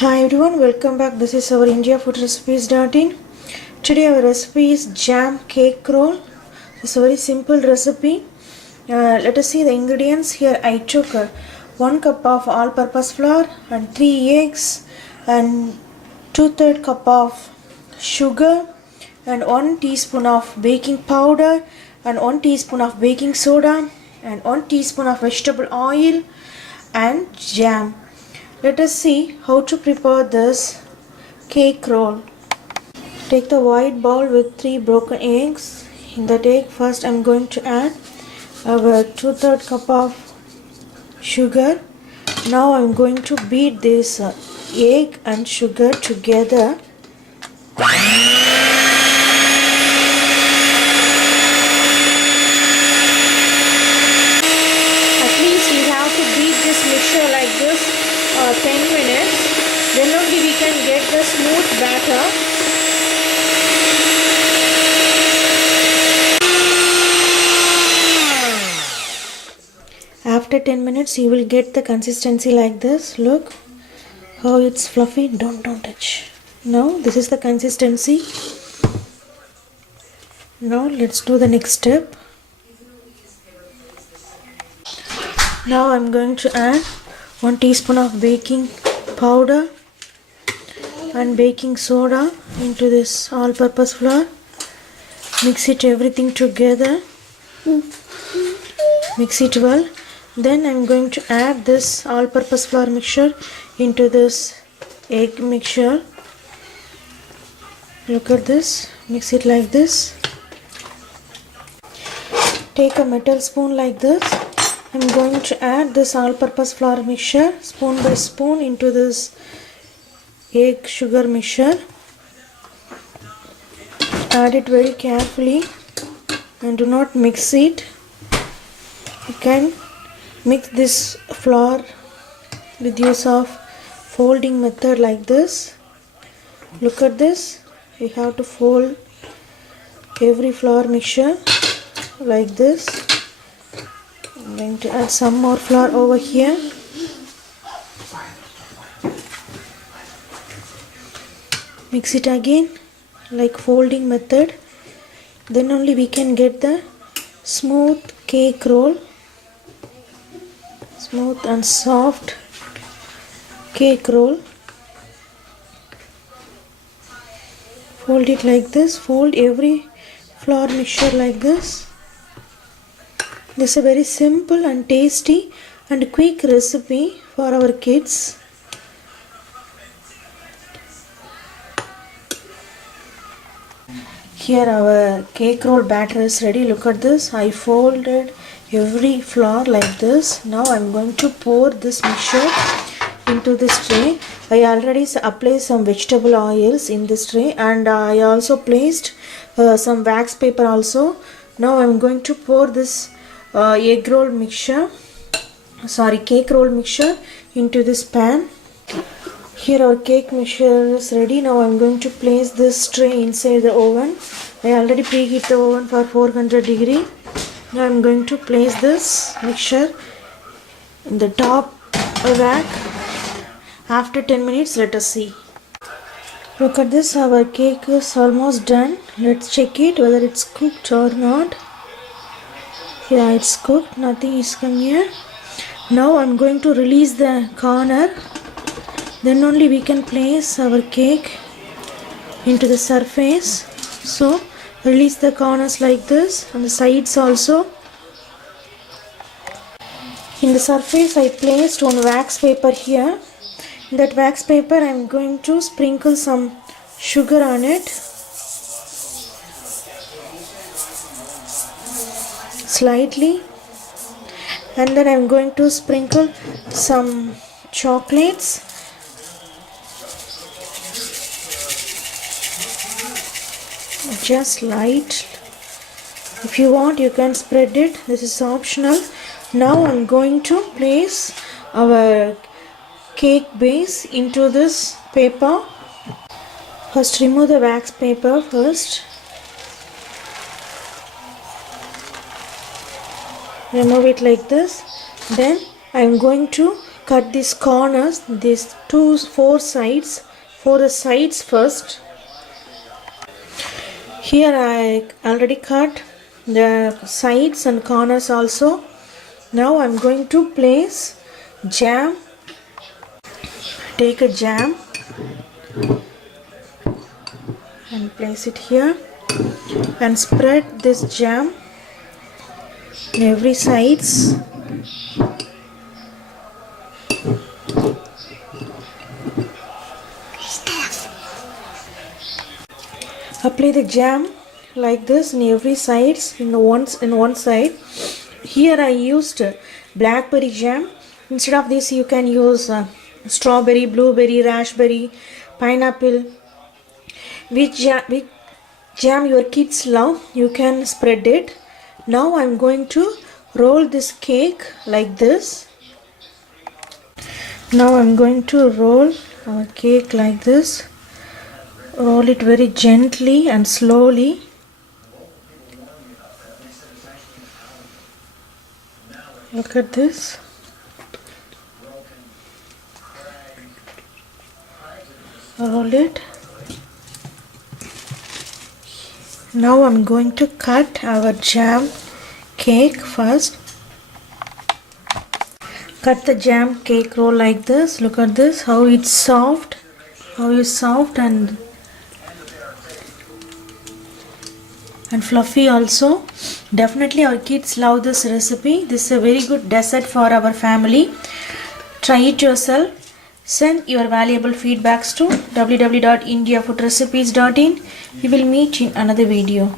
Hi everyone, welcome back. This is our India Food Recipes.in. Today our recipe is jam cake roll. It's a very simple recipe. Let us see the ingredients. Here I took 1 cup of all-purpose flour and 3 eggs and 2/3 cup of sugar and 1 teaspoon of baking powder and 1 teaspoon of baking soda and 1 teaspoon of vegetable oil and jam. Let us see how to prepare this cake roll. Take the white bowl with 3 broken eggs. In that egg, first I am going to add our 2/3 cup of sugar. Now I am going to beat this egg and sugar together. At least we have to beat this mixture like this 10 minutes. Then only we can get the smooth batter. After 10 minutes you will get the consistency like this. Look how it's fluffy. Don't touch. Now this is the consistency. Now let's do the next step. Now I'm going to add 1 teaspoon of baking powder and baking soda into this all-purpose flour. Mix it everything together. Mix it well. Then I'm going to add this all-purpose flour mixture into this egg mixture. Look at this. Mix it like this. Take a metal spoon like this. I'm going to add this all-purpose flour mixture spoon by spoon into this egg sugar mixture. Add it very carefully and do not mix it. You can mix this flour with use of folding method like this. Look at this. We have to fold every flour mixture like this. I'm going to add some more flour over here. Mix it again like folding method. Then only we can get the smooth cake roll. Smooth and soft cake roll. Fold it like this. Fold every flour mixture like this. This is a very simple and tasty and quick recipe for our kids. Here our cake roll batter is ready. Look at this. I folded every flour like this. Now I am going to pour this mixture into this tray. I already applied some vegetable oils in this tray and I also placed some wax paper also. Now I am going to pour this cake roll mixture into this pan. Here our cake mixture is ready. Now I am going to place this tray inside the oven. I already preheat the oven for 400 degree. Now I am going to place this mixture in the top rack. After 10 minutes, let us see. Look at this. Our cake is almost done. Let's check it whether it's cooked or not. Yeah, it's cooked. Nothing is coming here. Now I'm going to release the corner. Then only we can place our cake into the surface. So release the corners like this and the sides also. In the surface I placed one wax paper here. In that wax paper I am going to sprinkle some sugar on it. Slightly. And then I am going to sprinkle some chocolates. Just light. If you want you can spread it. This is optional. Now I am going to place our cake base into this paper. First remove the wax paper first. Remove it like this. Then I am going to cut these corners, these four sides, for the sides first. Here I already cut the sides and corners also. Now I'm going to place jam. Take a jam and place it here and spread this jam in every sides. Apply the jam like this in every sides in one side. Here I used blackberry jam. Instead of this you can use strawberry, blueberry, raspberry, pineapple. Which jam your kids love, you can spread it. Now I'm going to roll this cake like this. Now I'm going to roll our cake like this. Roll it very gently and slowly. Look at this. Roll it. Now I'm going to cut our jam cake first. Cut the jam cake roll like this. Look at this, how it's soft. How it's soft and fluffy also. Definitely our kids love this recipe. This is a very good dessert for our family. Try it yourself. Send your valuable feedbacks to www.indiafoodrecipes.in. We will meet in another video.